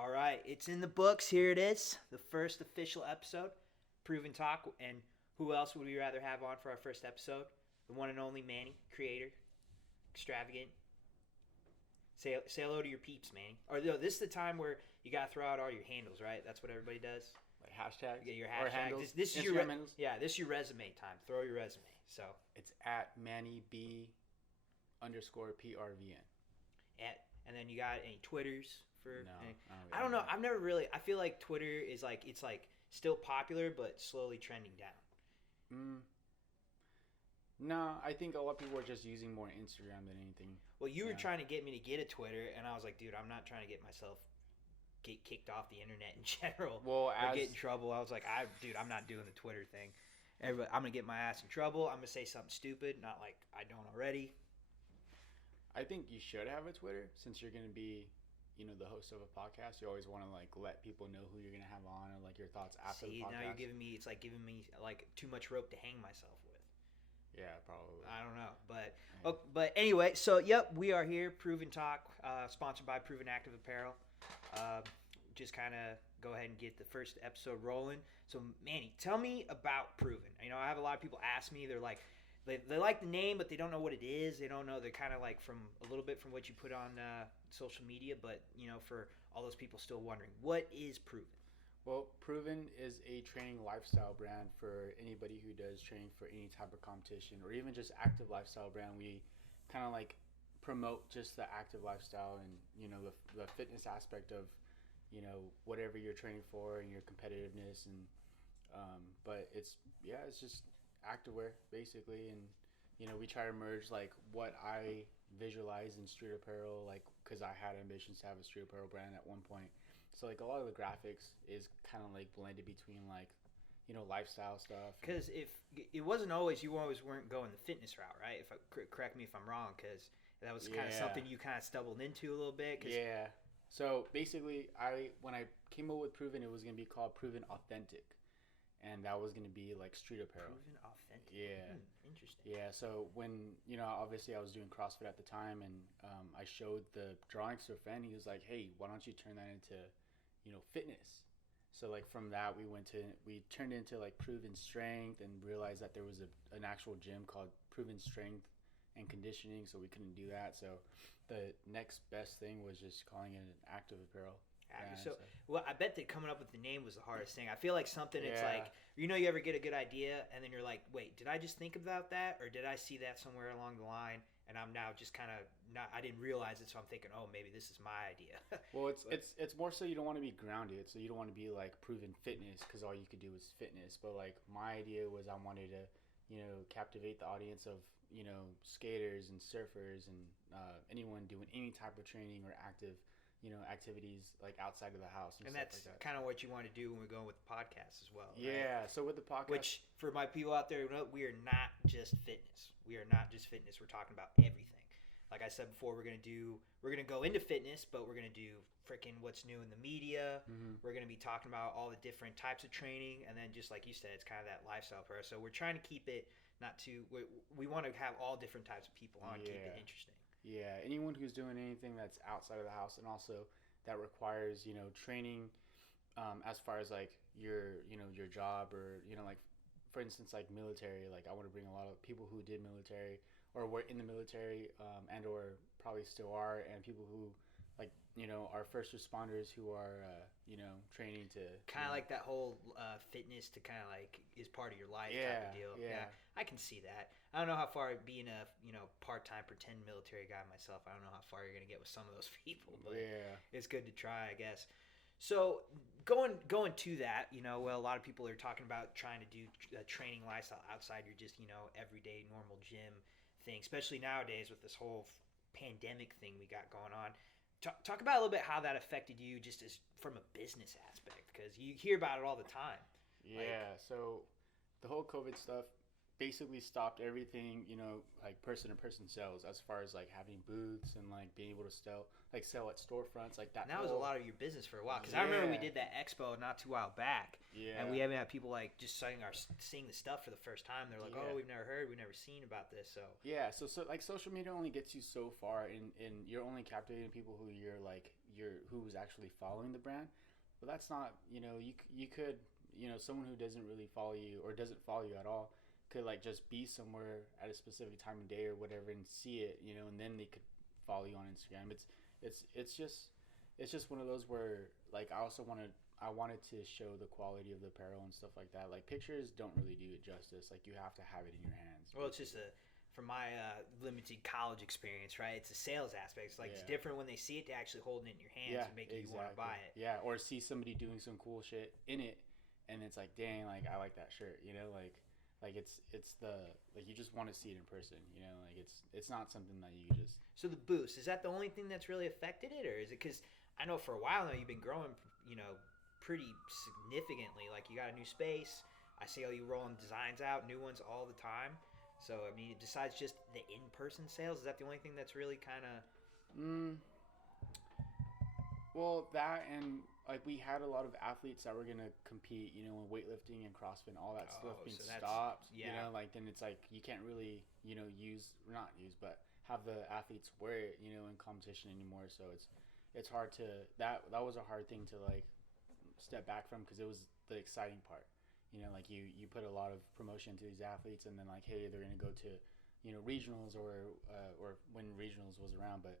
All right, it's in the books. Here it is, the first official episode, Proven Talk. And who else would we rather have on for our first episode? The one and only Manny, creator, extravagant. Say hello to your peeps, Manny. Or no, this is the time where you gotta throw out all your handles, right? That's what everybody does. Like hashtags? You get your Or hashtag. handles? This is Instagram your handles? yeah. This is your resume time. Throw your resume. So It's at Manie B _ PRVN. and then you got any Twitters for? No, any, I don't I don't know. really know. I've never really. I feel like Twitter is like it's like still popular but slowly trending down. No, I think a lot of people are just using more Instagram than anything. Well, you were Yeah. trying to get me to get a Twitter, and I was like, dude, I'm not trying to get myself get kicked off the internet in general Well, or get in trouble. I was like, dude, I'm not doing the Twitter thing. I'm gonna get my ass in trouble. I'm gonna say something stupid, not like I don't already. I think you should have a Twitter since you're going to be, the host of a podcast. You always want to like let people know who you're going to have on or like your thoughts after See, the podcast. now you're giving me like too much rope to hang myself with. Yeah, probably. I don't know, but Yeah. but anyway, so yep, we are here, Proven Talk, sponsored by Proven Active Apparel. Just kind of go ahead and get the first episode rolling. So Manny, tell me about Proven. I have a lot of people ask me, they're like, they like the name, but they don't know what it is. They don't know. They're kind of like from a little bit from what you put on social media, but for all those people still wondering, what is Proven? Well, Proven is a training lifestyle brand for anybody who does training for any type of competition or even just active lifestyle brand. We kind of like promote just the active lifestyle and, the fitness aspect of, whatever you're training for and your competitiveness. And, but it's just activewear basically. And, we try to merge like what I visualize in street apparel, like, cause I had ambitions to have a street apparel brand at one point. So like a lot of the graphics is kind of like blended between like, lifestyle stuff. Because if it wasn't always, you always weren't going the fitness route, right? If correct me if I'm wrong, because that was kind of something you kind of stumbled into a little bit. Yeah. So basically, when I came up with Proven, it was gonna be called Proven Authentic, and that was gonna be like street apparel. Proven Authentic. Yeah. Interesting. Yeah. So when obviously I was doing CrossFit at the time, and I showed the drawings to a friend. He was like, "Hey, why don't you turn that into fitness?" So like from that we turned into like Proven Strength and realized that there was an actual gym called Proven Strength and Conditioning, so we couldn't do that. So the next best thing was just calling it an active apparel. So, well, I bet that coming up with the name was the hardest thing. I feel like something it's Yeah. like, you ever get a good idea and then you're like, wait, did I just think about that? Or did I see that somewhere along the line? And I'm now just kind of I didn't realize it. So I'm thinking, oh, maybe this is my idea. Well, it's more so you don't want to be grounded. So you don't want to be like Proven Fitness because all you could do was fitness. But like my idea was I wanted to, captivate the audience of, skaters and surfers and anyone doing any type of training or active, activities like outside of the house. And stuff that's like that. kind of what you want to do when we're going with the podcast as well. Right? Yeah. So with the podcast, Which, for my people out there, we are not just fitness. We are not just fitness. We're talking about everything. Like I said before, we're gonna go into fitness, but we're gonna do freaking what's new in the media. Mm-hmm. We're gonna be talking about all the different types of training, and then just like you said, it's kind of that lifestyle part. So we're trying to keep it not too. We want to have all different types of people on, keep it interesting. Yeah, anyone who's doing anything that's outside of the house and also that requires, training as far as like your job or, like for instance, like military, like I want to bring a lot of people who did military or were in the military and or probably still are, and people who like, are first responders who are, training to kind of like that whole fitness to kind of like is part of your life type of deal. Yeah, I can see that. I don't know how far being a part-time pretend military guy myself. I don't know how far you're gonna get with some of those people, but it's good to try, I guess. So going to that, well, a lot of people are talking about trying to do a training lifestyle outside your just everyday normal gym thing, especially nowadays with this whole pandemic thing we got going on. Talk about a little bit how that affected you just as from a business aspect, because you hear about it all the time. Yeah, so the whole COVID stuff basically stopped everything, like person-to-person sales as far as like having booths and like being able to sell at storefronts like that. And that was a lot of your business for a while, because I remember we did that expo not too while back, and we even had people like just seeing the stuff for the first time. They're like, oh, we've never seen about this. So so like social media only gets you so far, and you're only captivating people who who's actually following the brand. But that's not, you could, someone who doesn't really follow you or doesn't follow you at all could like just be somewhere at a specific time of day or whatever and see it, and then they could follow you on Instagram. It's just one of those where like I wanted to show the quality of the apparel and stuff like that. Like pictures don't really do it justice. Like you have to have it in your hands. Well, it's just from my limited college experience, right? It's a sales aspect. It's like it's different when they see it to actually holding it in your hands and making you want to buy it. Yeah, or see somebody doing some cool shit in it, and it's like, dang, like I like that shirt, like it's the like you just want to see it in person, like it's not something that you just. So the boost, is that the only thing that's really affected it, or is it because I know for a while now you've been growing, pretty significantly. Like you got a new space. I see all you rolling designs out, new ones all the time. So I mean, besides just the in-person sales, is that the only thing that's really kind of? Well, that and like we had a lot of athletes that were gonna compete, in weightlifting and CrossFit, and all that stuff being stopped. Like then it's like you can't really, but have the athletes wear it, in competition anymore. So it's hard to that was a hard thing to like step back from, because it was the exciting part. Like you put a lot of promotion to these athletes, and then like, hey, they're gonna go to, regionals or when regionals was around, but.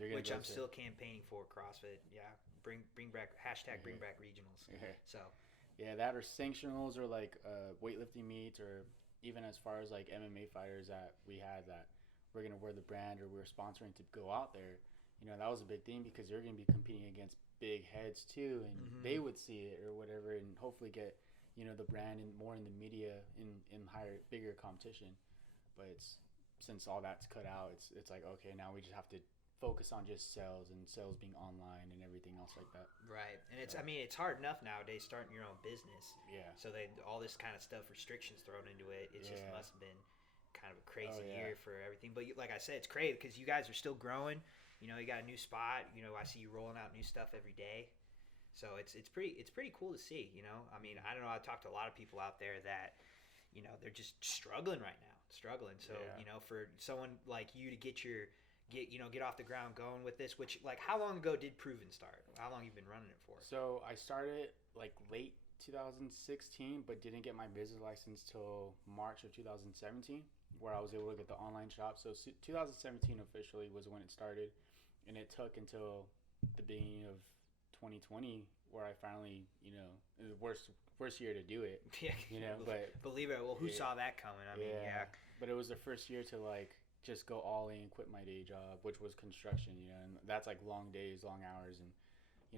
Which I'm still campaigning for CrossFit. Yeah, bring back bring back regionals. So, yeah, that or sanctionals or like weightlifting meets, or even as far as like MMA fighters that we had that we're gonna wear the brand or we're sponsoring to go out there. That was a big thing, because they're gonna be competing against big heads too, and they would see it or whatever, and hopefully get the brand more in the media in bigger competition. But since all that's cut out, it's like, okay, now we just have to focus on just sales being online and everything else like that. Right. And it's hard enough nowadays starting your own business. Yeah. So all this kind of stuff, restrictions thrown into it. It just must have been kind of a crazy year for everything. But like I said, it's crazy because you guys are still growing. You got a new spot. I see you rolling out new stuff every day. So it's pretty cool to see. I mean, I don't know. I talked to a lot of people out there that they're just struggling right now. So for someone like you to get off the ground going with this, which like how long ago did Proven start? How long you been running it for? So I started like late 2016, but didn't get my business license till March of 2017, where I was able to get the online shop. So 2017 officially was when it started, and it took until the beginning of 2020 where I finally, the worst year to do it. Yeah. But believe it. Well, who saw that coming? I mean, yeah. But it was the first year to like just go all in, quit my day job, which was construction, and that's like long days, long hours, and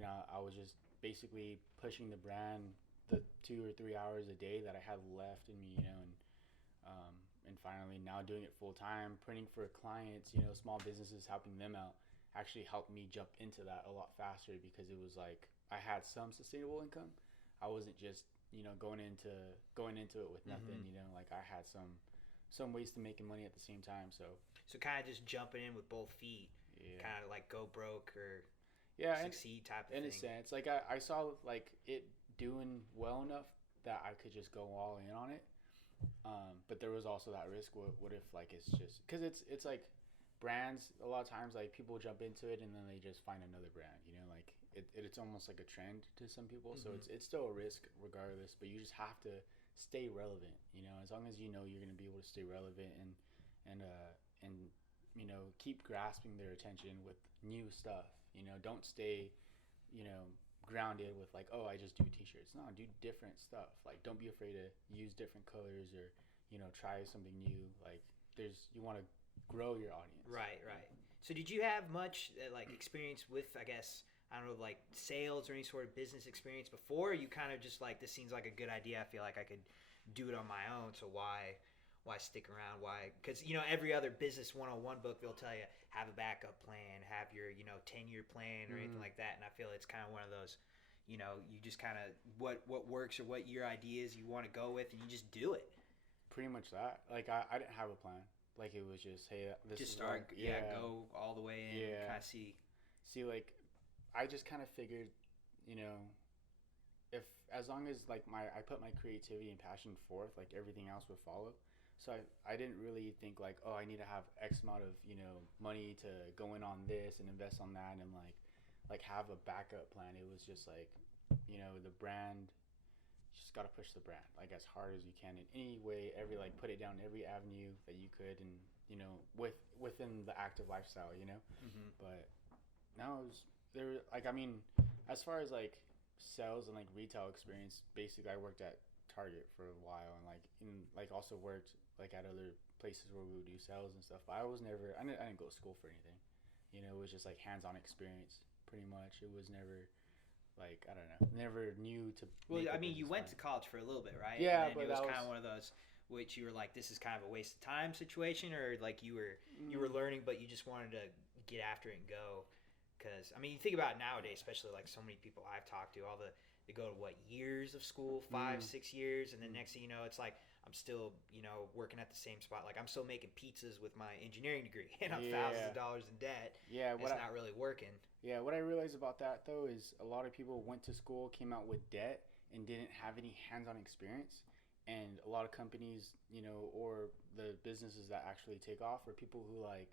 I was just basically pushing the brand the 2 or 3 hours a day that I had left in me, and finally now doing it full time, printing for clients, small businesses, helping them out, actually helped me jump into that a lot faster, because it was like I had some sustainable income. I wasn't just going into it with nothing. Like I had some ways to making money at the same time. So kind of just jumping in with both feet, kind of like go broke or succeed type of thing. In a sense, like I saw like it doing well enough that I could just go all in on it. But there was also that risk. What if like it's just because it's like brands a lot of times, like people jump into it and then they just find another brand. Like it's almost like a trend to some people. So it's still a risk regardless. But you just have to stay relevant, as long as you're going to be able to stay relevant and keep grasping their attention with new stuff. Don't stay grounded with like, oh, I just do t-shirts. No, do different stuff. Like don't be afraid to use different colors or try something new. Like you want to grow your audience. Right. So did you have much like experience with, I guess, I don't know, like sales or any sort of business experience before? You kind of just like, this seems like a good idea. I feel like I could do it on my own. So why stick around? Why? Because, every other business 101 book, they'll tell you, have a backup plan, have your, 10-year plan or anything like that. And I feel it's kind of one of those, you just kind of, what works or what your ideas you want to go with, and you just do it. Pretty much that. Like I didn't have a plan. Like it was just, hey, this just is start. what, Go all the way in. Yeah. Kind of see. See, like I just kind of figured, you know, if as long as like I put my creativity and passion forth, like everything else would follow. So I didn't really think like, oh, I need to have X amount of, you know, money to go in on this and invest on that and like have a backup plan. It was just like, you know, the brand, just got to push the brand like as hard as you can in any way, put it down every avenue that you could, and you know, within the active lifestyle, you know. Mm-hmm. But now it was there, like, I mean, as far as like sales and like retail experience, basically I worked at Target for a while, and like also worked like at other places where we would do sales and stuff. But I didn't go to school for anything. You know, it was just like hands-on experience pretty much. It was never like, I don't know, never knew to. Well, I mean, you went to college for a little bit, right? Yeah, and but it was kind of one of those which you were like, this is kind of a waste of time situation, or like you were learning, but you just wanted to get after it and go. Because I mean, you think about it nowadays, especially like so many people I've talked to, they go to what, years of school, 5, 6 years, and then next thing you know, it's like I'm still, you know, working at the same spot. Like I'm still making pizzas with my engineering degree, and I'm thousands of dollars in debt. Yeah, it's not really working. Yeah, what I realized about that though is a lot of people went to school, came out with debt, and didn't have any hands-on experience. And a lot of companies, you know, or the businesses that actually take off are people who like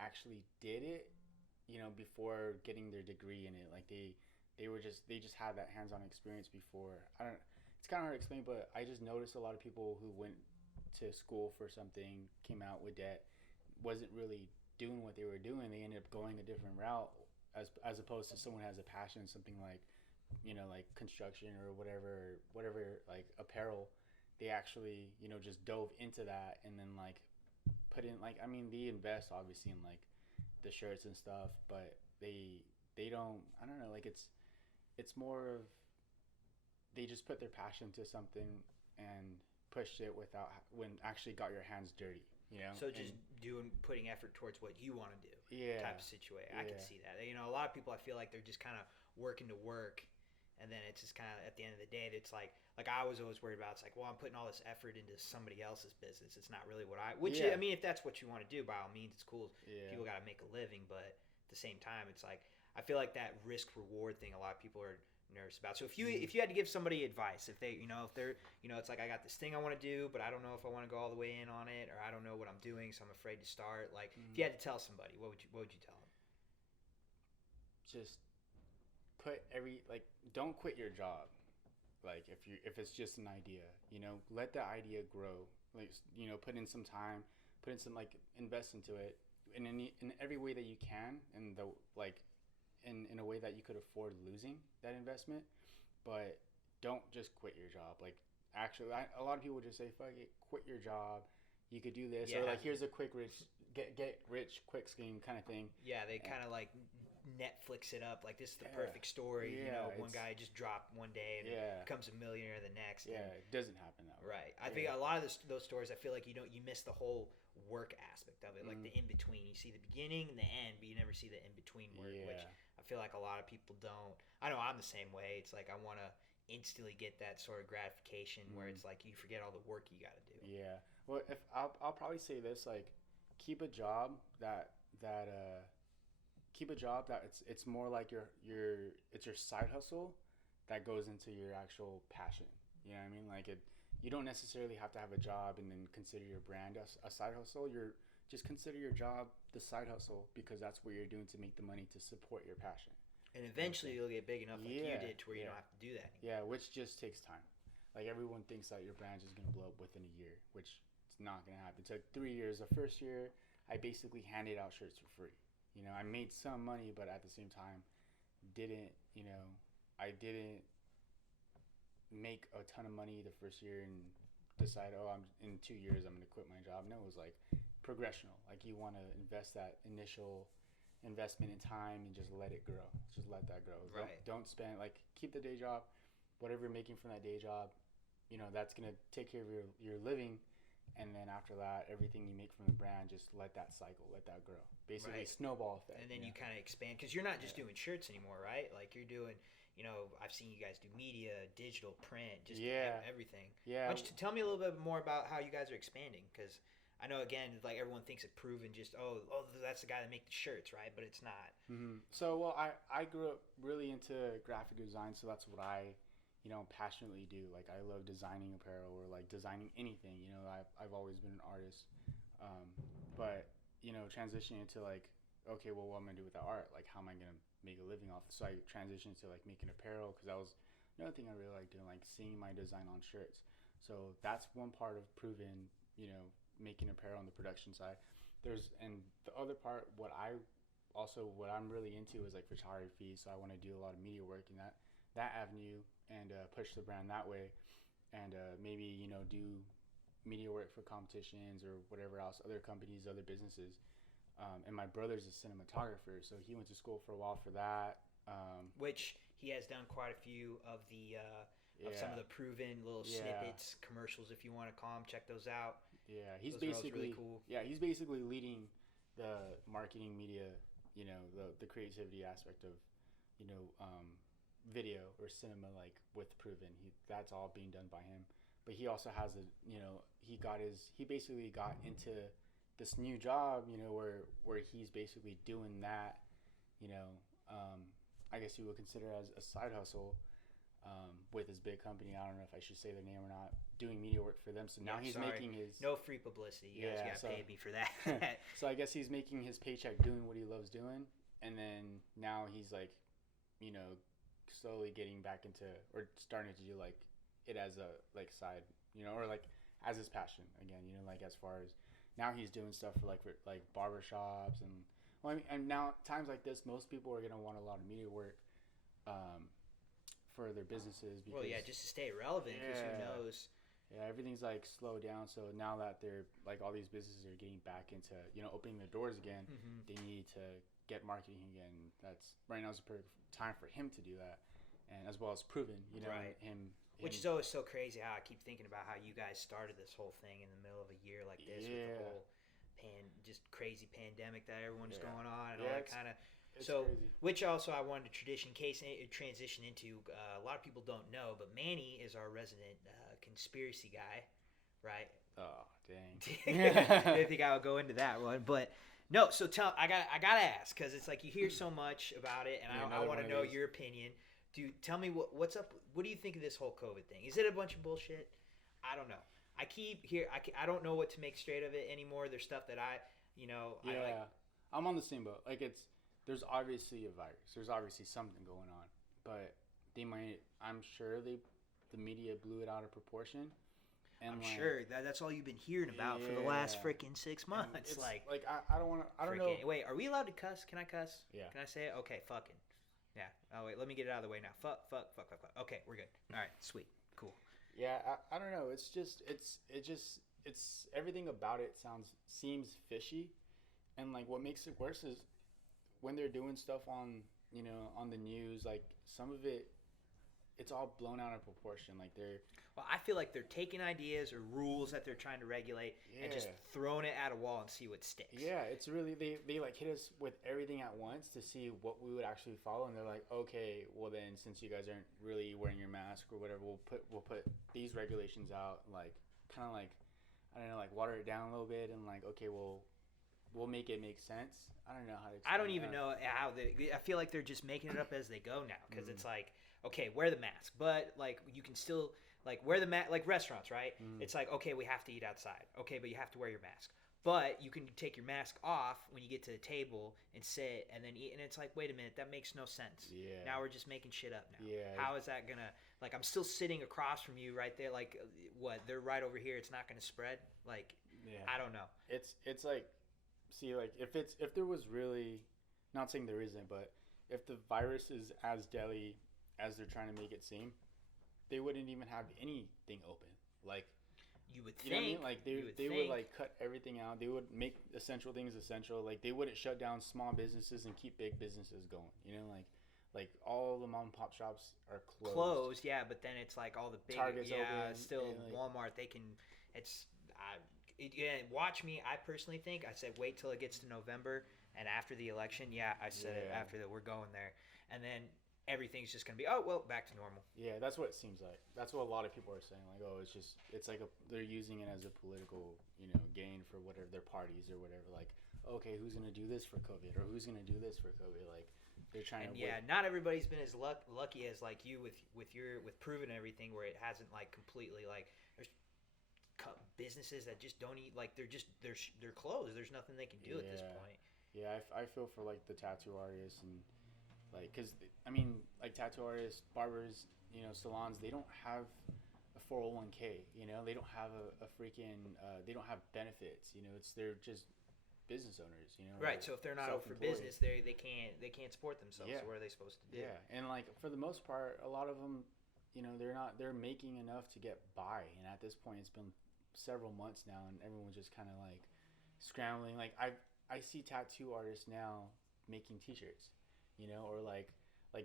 actually did it, you know, before getting their degree in it. Like they just had that hands-on experience before. I don't. It's kind of hard to explain, but I just noticed a lot of people who went to school for something, came out with debt, wasn't really doing what they were doing. They ended up going a different route, as opposed to someone who has a passion, something like, you know, like construction or whatever like apparel. They actually, you know, just dove into that and then like put in, like, I mean, they invest obviously in like the shirts and stuff, but they don't, I don't know, like it's more of, they just put their passion to something and pushed it without, when actually got your hands dirty, you know. So just putting effort towards what you want to do. Yeah. Type of situation. I can see that. You know, a lot of people, I feel like they're just kind of working to work, and then it's just kind of at the end of the day, it's like I was always worried about. It's like, well, I'm putting all this effort into somebody else's business. It's not really what I. Which I mean, if that's what you want to do, by all means, it's cool. Yeah. People got to make a living, but at the same time, it's like I feel like that risk reward thing. A lot of people are nervous about. So if you had to give somebody advice, if they're it's like, I got this thing I want to do, but I don't know if I want to go all the way in on it, or I don't know what I'm doing, so I'm afraid to start. Like if you had to tell somebody, what would you tell them? Just don't quit your job. Like if it's just an idea, you know, let the idea grow. Like, you know, put in some time, put in some, like, invest into it in every way that you can, and in a way that you could afford losing that investment. But don't just quit your job. Like, actually, a lot of people just say, fuck it, quit your job, you could do this, or like, here's a quick get rich quick scheme kind of thing. Yeah, they kind of like Netflix it up, like this is the perfect story. You know, one guy just dropped one day and becomes a millionaire the next. Yeah, it doesn't happen that way. Right. I think a lot of those stories, I feel like you miss the whole work aspect of it, like the in between. You see the beginning and the end, but you never see the in between work, which I feel like a lot of people don't. I know I'm the same way. It's like I want to instantly get that sort of gratification where it's like you forget all the work you got to do. Yeah. Well, if I'll probably say this, like, keep a job that it's more like it's your side hustle that goes into your actual passion. You know what I mean? Like, you don't necessarily have to have a job and then consider your brand a side hustle. Just consider your job the side hustle, because that's what you're doing to make the money to support your passion. And eventually you'll get big enough like you did to where you don't have to do that anymore. Yeah, which just takes time. Like, everyone thinks that your brand is going to blow up within a year, which it's not going to happen. It took 3 years. The first year, I basically handed out shirts for free. You know, I made some money, but at the same time, I didn't make a ton of money the first year and decide, in 2 years I'm going to quit my job. No, it was like progressional. Like, you want to invest that initial investment in time and just let it grow. Just let that grow. Right. Don't spend, like, keep the day job, whatever you're making from that day job, you know, that's going to take care of your living. And then after that, everything you make from the brand, just let that cycle, let that grow. Basically, snowball effect. And then you kind of expand, because you're not just doing shirts anymore, right? Like, you're doing, I've seen you guys do media, digital, print, just everything. Yeah. Why don't you tell me a little bit more about how you guys are expanding? Because I know, again, like everyone thinks it proven just, that's the guy that make the shirts, right? But it's not. Mm-hmm. So, well, I grew up really into graphic design, so that's what I, passionately do. Like, I love designing apparel or, like, designing anything. I've always been an artist. But, transitioning into, like, okay, well, what am I going to do with the art? Like, how am I going to make a living off it? So I transitioned to, like, making apparel because that was another thing I really like doing, like, seeing my design on shirts. So that's one part of Proven, making apparel on the production side. And the other part, what I'm really into is, like, photography. So I want to do a lot of media work in that avenue and push the brand that way. And maybe, do media work for competitions or whatever else, other companies, other businesses. And my brother's a cinematographer, so he went to school for a while for that. Which he has done quite a few of some of the proven little snippets, commercials, if you want to call them. Check those out. Yeah, he's those basically really cool. Yeah, he's basically leading the marketing media, the creativity aspect of, video or cinema, like with Proven. That's all being done by him. But he also has he basically got into this new job, where he's basically doing that, I guess you would consider as a side hustle, with his big company. I don't know if I should say their name or not. Doing media work for them. So now he's making his no free publicity. You guys got to pay me for that. So I guess he's making his paycheck doing what he loves doing, and then now he's like, slowly getting back into or starting to do like it as a like side, or like as his passion again. Like as far as now he's doing stuff for barbershops and and now times like this, most people are gonna want a lot of media work. For their businesses because just to stay relevant because who knows. Everything's like slowed down, so now that they're like all these businesses are getting back into opening their doors again, they need to get marketing again. That's right now is a perfect time for him to do that, and as well as Proven, right. him. Which is always so crazy how I keep thinking about how you guys started this whole thing in the middle of a year like this with the whole just crazy pandemic that everyone's going on and all that kind of. So, crazy. Which also I wanted to transition into. A lot of people don't know, but Manny is our resident conspiracy guy, right? Oh, dang! I didn't think I would go into that one, but no. So I gotta ask because it's like you hear so much about it, and I want to know your opinion. Tell me what's up? What do you think of this whole COVID thing? Is it a bunch of bullshit? I don't know. I don't know what to make straight of it anymore. There's stuff that I'm on the same boat. Like there's obviously a virus. There's obviously something going on, but I'm sure the media blew it out of proportion. And I'm sure that's all you've been hearing about for the last freaking 6 months. I don't want to. I don't know. Wait, are we allowed to cuss? Can I cuss? Yeah. Can I say it? Okay, fucking. Yeah. Oh wait, let me get it out of the way now. Fuck. Okay, we're good. All right, sweet, cool. Yeah, I don't know. It's everything about it seems fishy, and like what makes it worse is when they're doing stuff on the news, like some of it's all blown out of proportion. Like I feel like they're taking ideas or rules that they're trying to regulate and just throwing it at a wall and see what sticks. Yeah, it's really they like hit us with everything at once to see what we would actually follow, and they're like, okay, well then since you guys aren't really wearing your mask or whatever, we'll put these regulations out, like kind of like I don't know, like water it down a little bit, and like okay, we'll make it make sense. I don't know how to explain I don't even know how I feel like they're just making it up as they go now because it's like, okay, wear the mask, but like you can still like wear the mask, like restaurants, right? It's like, okay, we have to eat outside. Okay, but you have to wear your mask. But you can take your mask off when you get to the table and sit and then eat. And it's like, wait a minute, that makes no sense. Yeah. Now we're just making shit up now. Yeah. How is that going to, like, I'm still sitting across from you right there. Like, what, they're right over here. It's not going to spread. Like, I don't know. It's like, see, like, if there was really, not saying there isn't, but if the virus is as deadly as they're trying to make it seem, they wouldn't even have anything open. Like, you would think. You know what I mean? Like, they would, like, cut everything out. They would make essential things essential. Like, they wouldn't shut down small businesses and keep big businesses going. You know, like all the mom and pop shops are closed. Yeah, but then it's like all the big Target's open, still like, Walmart. They can. Watch me. I personally think I said wait till it gets to November and after the election. Yeah, I said it after that we're going there, and then everything's just gonna be back to normal. Yeah, that's what it seems like. That's what a lot of people are saying. Like, it's like they're using it as a political, gain for whatever their parties or whatever. Like, okay, who's gonna do this for COVID or who's gonna do this for COVID? Like, they're trying to. Yeah, not everybody's been as lucky as like you with Proven and everything, where it hasn't like completely like there's businesses that just don't eat, like they're closed. There's nothing they can do at this point. Yeah, I feel for like the tattoo artists and. Like, because, I mean, like, tattoo artists, barbers, salons, they don't have a 401k, They don't have a freaking, they don't have benefits, they're just business owners, Right, so if they're not out for business, they can't support themselves. Yeah. So what are they supposed to do? Yeah, and, like, for the most part, a lot of them, they're making enough to get by. And at this point, it's been several months now, and everyone's just kind of, like, scrambling. Like, I see tattoo artists now making T-shirts. Or like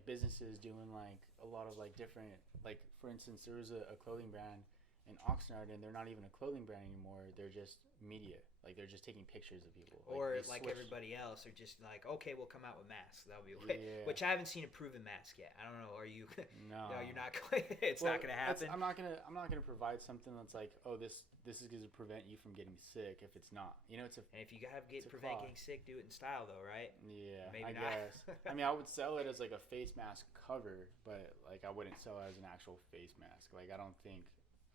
businesses doing like a lot of like different, like for instance, there was a clothing brand in Oxnard, and they're not even a clothing brand anymore. They're just media. Like they're just taking pictures of people. Or like everybody else, they're just like, okay, we'll come out with masks. That'll be okay. Yeah. Which I haven't seen a Proven mask yet. I don't know. Are you? No, no, you're not. It's not gonna happen. I'm not gonna provide something that's like, oh, this is gonna prevent you from getting sick if it's not. It's a. And if you gotta prevent getting sick, do it in style though, right? Yeah, maybe I guess. I mean, I would sell it as like a face mask cover, but like I wouldn't sell it as an actual face mask. Like I don't think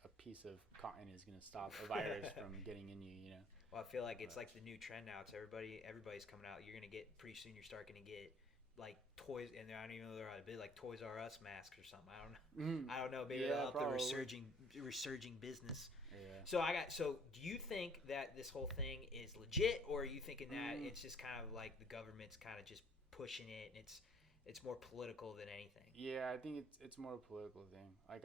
a piece of cotton is gonna stop a virus from getting in you. Well, I feel like it's like the new trend now. It's everybody's coming out. You're gonna get pretty soon. You're starting to get like toys, and I don't even know they're out of bit, like Toys R Us masks or something. I don't know. I don't know. Maybe they'll up the resurging business. Yeah. So do you think that this whole thing is legit, or are you thinking that it's just kind of like the government's kind of just pushing it, and it's more political than anything? Yeah, I think it's more a political thing. Like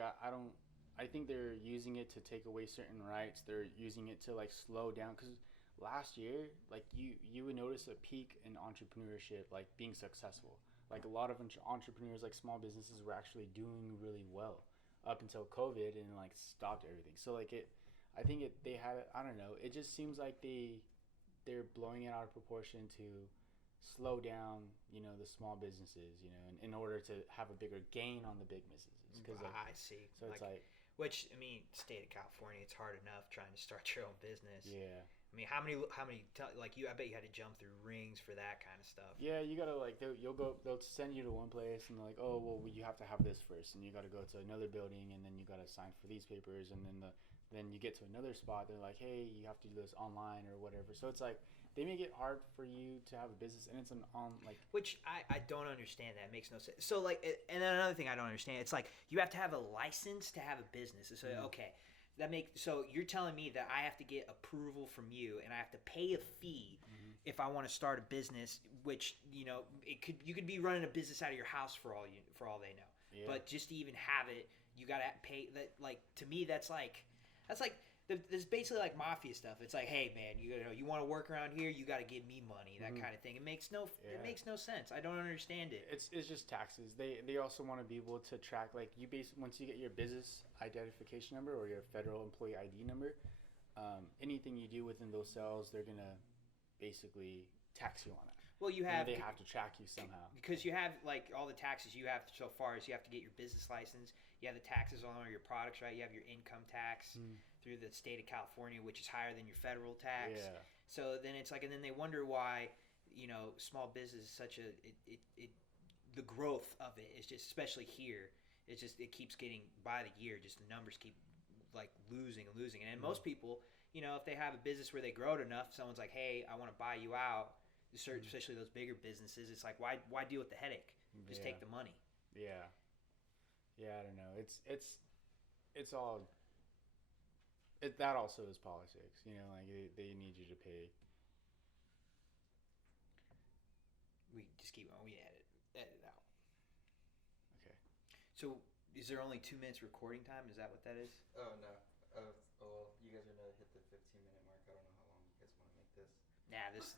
I think they're using it to take away certain rights. They're using it to like slow down, because last year, like you would notice a peak in entrepreneurship, like being successful. Like a lot of entrepreneurs, like small businesses, were actually doing really well up until COVID, and like stopped everything. So like I think they had, I don't know. It just seems like they're blowing it out of proportion to slow down, the small businesses, in order to have a bigger gain on the big businesses. I see. So it's like. Which, I mean, state of California, it's hard enough trying to start your own business. Yeah. I mean, how many like you? I bet you had to jump through rings for that kind of stuff. Yeah, you gotta like they'll send you to one place, and they're like, oh well, you have to have this first, and you gotta go to another building, and then you gotta sign for these papers, and then you get to another spot, they're like, hey, you have to do this online or whatever. So it's like they make it hard for you to have a business, and it's which I don't understand. That makes no sense. So like, and then another thing I don't understand, it's like you have to have a license to have a business. So okay. So you're telling me that I have to get approval from you, and I have to pay a fee if I want to start a business, which you could be running a business out of your house for all they know. Yeah. But just to even have it, you gotta pay. That, like, to me, that's like it's basically like mafia stuff. It's like, hey man, you want to work around here, you got to give me money, that kind of thing. It makes no sense. I don't understand it. It's just taxes. They also want to be able to track, like, once you get your business identification number or your federal employee ID number, anything you do within those cells, they're gonna basically tax you on it. Well, they have to track you somehow, because you have like all the taxes you have so far is you have to get your business license. You have the taxes on all your products, right? You have your income tax through the state of California, which is higher than your federal tax. Yeah. So then it's like, and then they wonder why, small business is such the growth of it is just, especially here, it keeps getting, by the year, just the numbers keep like losing. And most people, if they have a business where they grow it enough, someone's like, hey, I want to buy you out. Especially those bigger businesses, it's like, why deal with the headache? Just take the money. Yeah, I don't know. It's all. That also is politics. Like they need you to pay. We just keep on. We edit it out. Okay. So, is there only 2 minutes recording time? Is that what that is? Oh no. Well, you guys are gonna hit the 15-minute mark. I don't know how long you guys want to make this. Nah, this.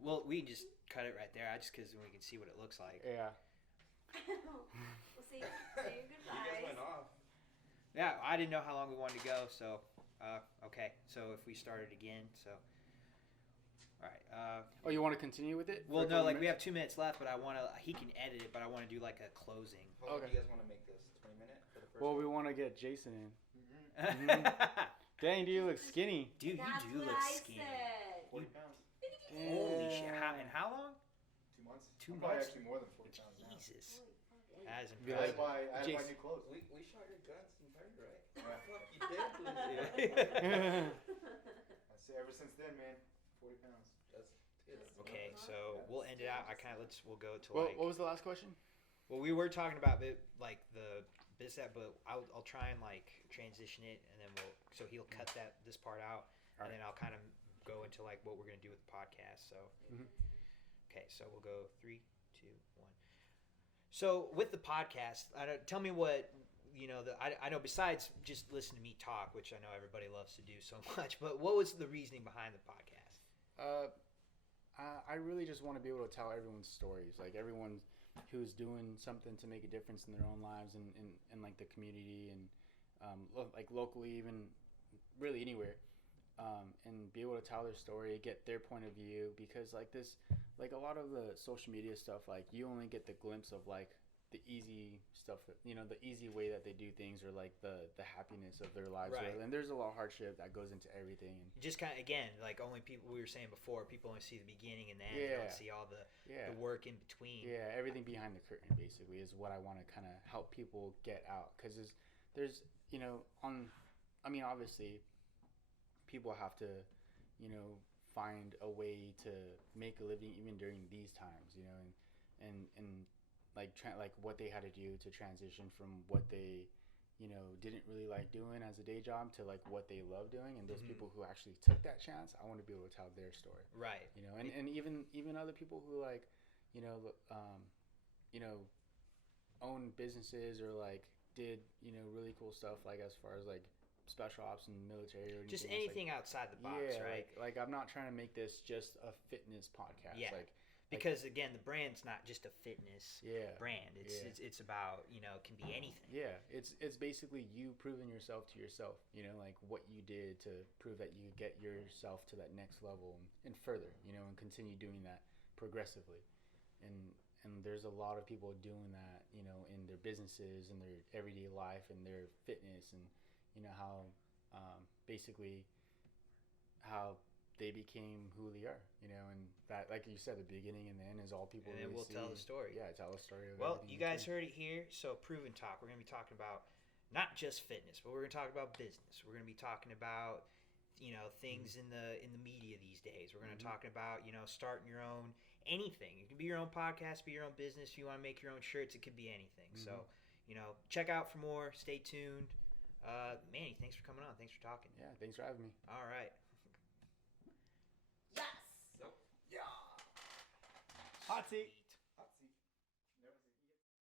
Well, we can just cut it right there, just because we can see what it looks like. Yeah. We'll say your goodbyes. You guys went off. Yeah, I didn't know how long we wanted to go, so okay. So if we started again, so All right. Oh, you want to continue with it? Well, no, like we have 2 minutes left, but I want to. He can edit it, but I want to do like a closing. How long do you guys want to make this? 20-minute for the first Well, one? we want to get Jason in. Mm-hmm. Dang, do you look skinny? Dude, That's you do what look I skinny. said. 40 pounds. Holy shit! And how long? 2 months. 2 I'm probably months. actually more than 40 pounds now. Jesus, Holy fuck. that is Be I impressive. had to buy Jason. new clothes. We shot your guns in Fire, right? Yeah. Fuck, you did. I say ever since then, man, 40 pounds. That's good. Okay, so we'll end it out. We'll go to What was the last question? Well, we were talking about like the business, but I'll try and like transition it, and then so he'll cut this part out, and then I'll kind of go into like what we're gonna do with the podcast. So, okay, so we'll go 3, 2, 1. So with the podcast, tell me what I know besides just listen to me talk, which I know everybody loves to do so much. But what was the reasoning behind the podcast? I really just want to be able to tell everyone's stories, like everyone who's doing something to make a difference in their own lives and like the community and like locally, even really anywhere, and be able to tell their story, get their point of view, because like a lot of the social media stuff, like you only get the glimpse of like the easy stuff, the easy way that they do things, or like the happiness of their lives. Right. And there's a lot of hardship that goes into everything. And Just kind of, again, like only people, we were saying before, people only see the beginning and the end. They don't see all the work in between. Yeah, everything behind the curtain basically is what I want to kind of help people get out, because there's obviously people have to find a way to make a living even during these times, and like what they had to do to transition from what they didn't really like doing as a day job to like what they love doing, and those people who actually took that chance, I want to be able to tell their story, Right. And even other people who like own businesses or like did really cool stuff, like as far as like special ops and military or just anything anything outside the box, right? Like I'm not trying to make this just a fitness podcast. Yeah. Because again, the brand's not just a fitness brand. It's about can be anything. Yeah, it's basically you proving yourself to yourself. Like what you did to prove that you get yourself to that next level and further. And continue doing that progressively. And there's a lot of people doing that. In their businesses and their everyday life and their fitness, and how basically how they became who they are, and that, like you said, the beginning and the end is all people and then really we'll see. tell the story. Yeah, tell the story of Well, everything you guys heard it here. So Proven Talk, we're going to be talking about not just fitness, but we're going to talk about business. We're going to be talking about things in the media these days. We're going to talk about starting your own anything. It can be your own podcast, be your own business. If you want to make your own shirts, it could be anything. So check out for more. Stay tuned. Manny, thanks for coming on. Thanks for talking. Yeah, thanks for having me. All right. Yes. Yeah. Hot seat.